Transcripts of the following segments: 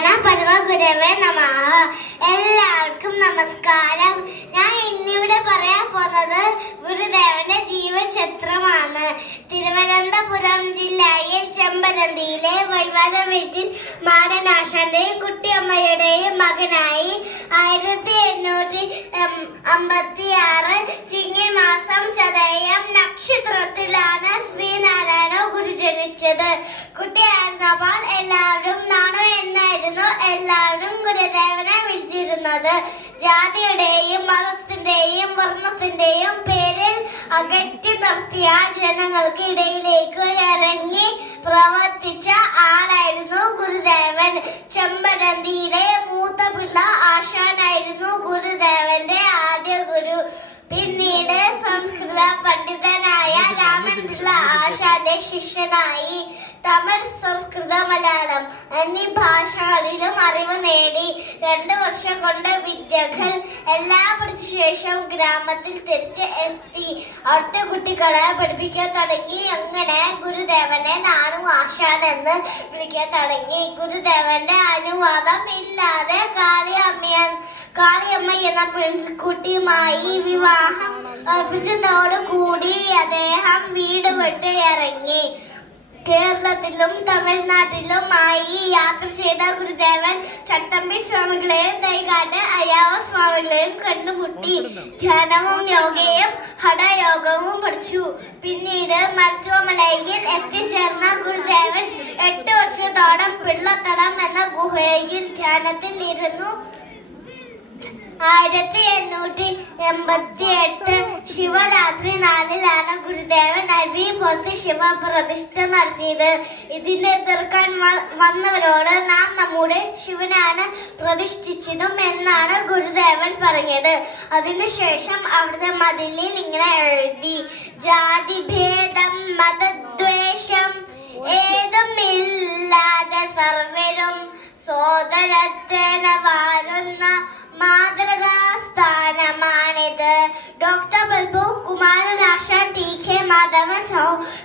നാരായണ പരമഗുരവേ നമഃ. എല്ലാവർക്കും നമസ്കാരം. ഞാൻ ഇന്നിവിടെ പറയാൻ പോകുന്നത് ഗുരുദേവന്റെ ജീവചരിത്രമാണ്. തിരുവനന്തപുരം ജില്ലയിൽ ചെമ്പരന്തിയിലെ വഴിവാരം വീട്ടിൽ മാടനാശാന്റെയും കുട്ടിയമ്മയുടെയും മകനായി 1856 ചിങ്ങമാസം ചതയം നക്ഷത്രത്തിലാണ് ശ്രീനാരായണ ഗുരു ജനിച്ചത്. കുട്ടിയായിരുന്നപ്പോൾ എല്ലാവരും നാണു എന്നായിരുന്നു എല്ലാവരും ഗുരുദേവനെ വിളിച്ചിരുന്നത്. ജാതിയുടെയും മതത്തിന്റെയും വർണ്ണത്തിന്റെയും പേരിൽ അകറ്റി നിർത്തിയ ജനങ്ങൾക്ക് ഇടയിലേക്ക് ഇറങ്ങി പ്രവർത്തിച്ച ആളായിരുന്നു ഗുരുദേവൻ. ചെമ്പരന്തിയിലെ മൂത്ത പിള്ള ആശാനായിരുന്നു ഗുരുദേവന്റെ ആദ്യ ഗുരു. പിന്നീട് സംസ്കൃത പണ്ഡിതനായ രാമൻപിള്ള ആശാന്റെ ശിഷ്യനായി. തമിഴ്, സംസ്കൃത, മലയാളം എന്നീ ഭാഷകളിലും അറിവ് നേടി. 2 വർഷം കൊണ്ട് വിദ്യകൾ എല്ലാം പഠിച്ച ശേഷം ഗ്രാമത്തിൽ തിരിച്ച് എത്തി. അവിടുത്തെ കുട്ടികളെ പഠിപ്പിക്കാൻ തുടങ്ങി. അങ്ങനെ ഗുരുദേവനെ നാണു ആശാൻ എന്ന് വിളിക്കാൻ തുടങ്ങി. ഗുരുദേവന്റെ അനുവാദം ഇല്ലാതെ കാളിയമ്മ എന്ന പെൺകുട്ടിയുമായി വിവാഹം ഉറപ്പിച്ചതോടുകൂടി അദ്ദേഹം വീട് വിട്ട് ഇറങ്ങി. കേരളത്തിലും തമിഴ്നാട്ടിലുമായി യാത്ര ചെയ്ത ഗുരുദേവൻ ചട്ടമ്പി സ്വാമികളെയും തൈകാട്ട് അയ്യാവ സ്വാമികളെയും കണ്ടുമുട്ടി. ധ്യാനവും യോഗയും ഹഠയോഗവും പഠിച്ചു. പിന്നീട് മരുത്വമലയിൽ എത്തിച്ചേർന്ന ഗുരുദേവൻ 8 വർഷത്തോളം പിള്ളത്തടം എന്ന ഗുഹയിൽ ധ്യാനത്തിൽ ഇരുന്നു. 1888 ശിവരാത്രി 4-ലാണ് ഗുരുദേവൻ അരുവിപ്പുറത്ത് ശിവപ്രതിഷ്ഠ നടത്തിയത്. ഇതിനെ എതിർക്കാൻ വന്നവരോട് നാം നമ്മുടെ ശിവനാണ് പ്രതിഷ്ഠിച്ചതും എന്നാണ് ഗുരുദേവൻ പറഞ്ഞത്. അതിനുശേഷം അവിടുത്തെ മതിലിൽ ഇങ്ങനെ എഴുതി: ജാതിഭേദം മതദ്വേഷം ഏതുമില്ലാതെ സർവരും സോദരത്വന വാഴുന്ന മാതൃകാസ്ഥാനമാണിത്. ഡോക്ടർ ബൽബു, കുമാരനാശാൻ, ടി.കെ. മാധവൻ,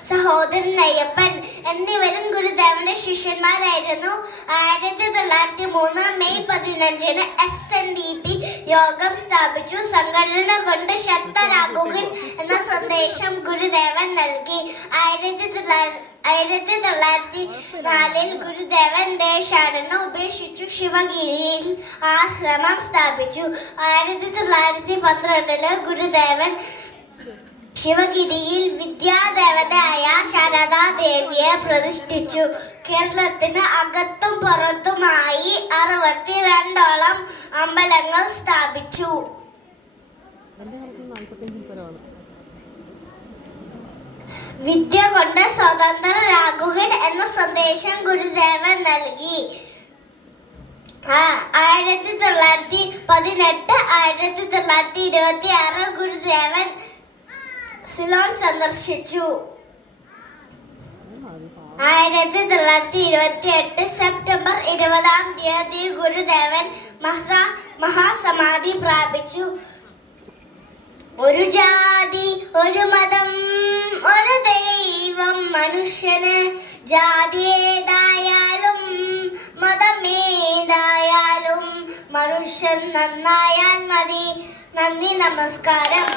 സഹോദരൻ അയ്യപ്പൻ എന്നിവരും ഗുരുദേവന്റെ ശിഷ്യന്മാരായിരുന്നു. 1903 മെയ് 15 SNDP യോഗം സ്ഥാപിച്ചു. സംഘടന കൊണ്ട് ശക്തരാകുവിൻ എന്ന സന്ദേശം ഗുരുദേവൻ നൽകി. 1904 ഗുരുദേവൻ ദേശാടനം ഉപേക്ഷിച്ചു. ശിവഗിരിയിൽ ആശ്രമം സ്ഥാപിച്ചു. 1912 ഗുരുദേവൻ ശിവഗിരിയിൽ വിദ്യാദേവതയായ ശാരദാദേവിയെ പ്രതിഷ്ഠിച്ചു. കേരളത്തിന് അകത്തും പുറത്തുമായി 62ഓളം അമ്പലങ്ങൾ സ്ഥാപിച്ചു. വിദ്യ കൊണ്ട് സ്വതന്ത്രരാകുവിൻ എന്ന സന്ദേശം ഗുരുദേവൻ നൽകി. 1918 1926 ഗുരുദേവൻ സിലോൺ സന്ദർശിച്ചു. 1928 സെപ്റ്റംബർ 20 ഗുരുദേവൻ മഹാസമാധി പ്രാപിച്ചു. ഒരു ജാതി, ഒരു മതം, ഒരു ദൈവം മനുഷ്യന്. ജാതിയേതായാലും മതമേതായാലും മനുഷ്യൻ നന്നായാൽ മതി. നന്ദി, നമസ്കാരം.